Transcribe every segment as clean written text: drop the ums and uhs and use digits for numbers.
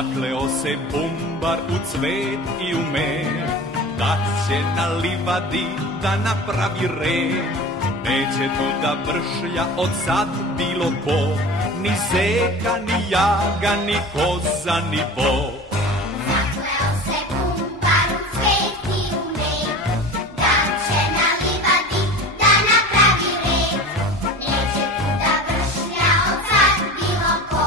Zakleo se bumbar u cvet i u med, da će na livadi da napravi red. Neće tu da vršlja od sad bilo ko, ni zeka, ni jaga, ni koza, ni vo. Zakleo se bumbar u cvet i u med, da će na livadi da napravi red. Neće tu da vršlja od sad bilo ko,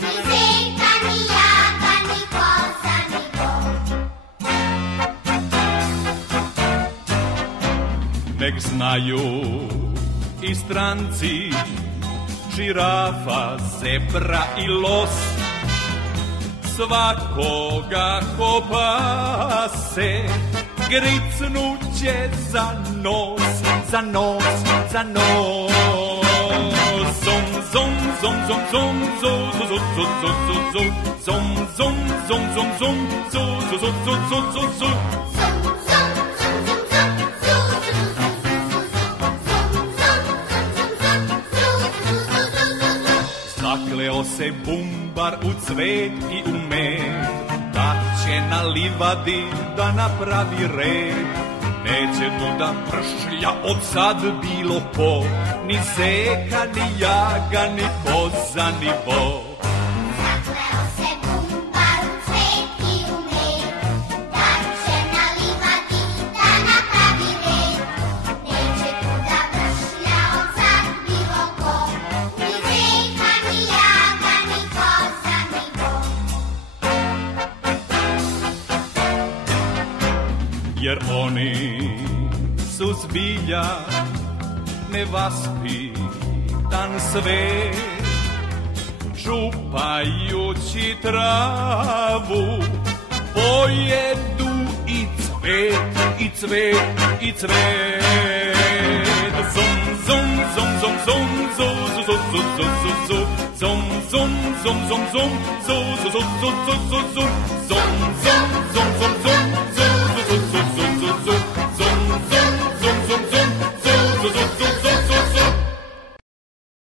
ni zeka, ni jaga, ni koza, ni vo. Nek znaju i stranci, žirafa, zebra i los, svakoga ko pase, gricnuće za nos, za nos, za nos. Zom, zom, zom, zom, zom, zo, zo, zo, zo, zo, zo, zo, zom, zom, zom, zom, zom, zo, zo, zo, zo, zo, zo, zo. Zakleo se bumbar u cvet i u med, da će na livadi da napravi red. Neće tu da pršlja od sad bilo ko, ni zeka, ni jaga, ni koza, ni vo. Zakleo se bumbar u cvet i u med, da će na livadi da napravi red. Neće tu da vršlja od sad bilo ko, ni zeka, ni jaga, ni koza, ni vo. Jer oni su zbilja nevaspitan svet, čupajući travu pojedu i cvet, i cvet, i cvet. Zom, zom, zom, zom, zom, zo, zo, zo, zo, zo, zo, zo. Zom, zom, zom, zom, zom, zo, zo, zo, zo, zo, zo, zo. Zom, zom, zom, zom,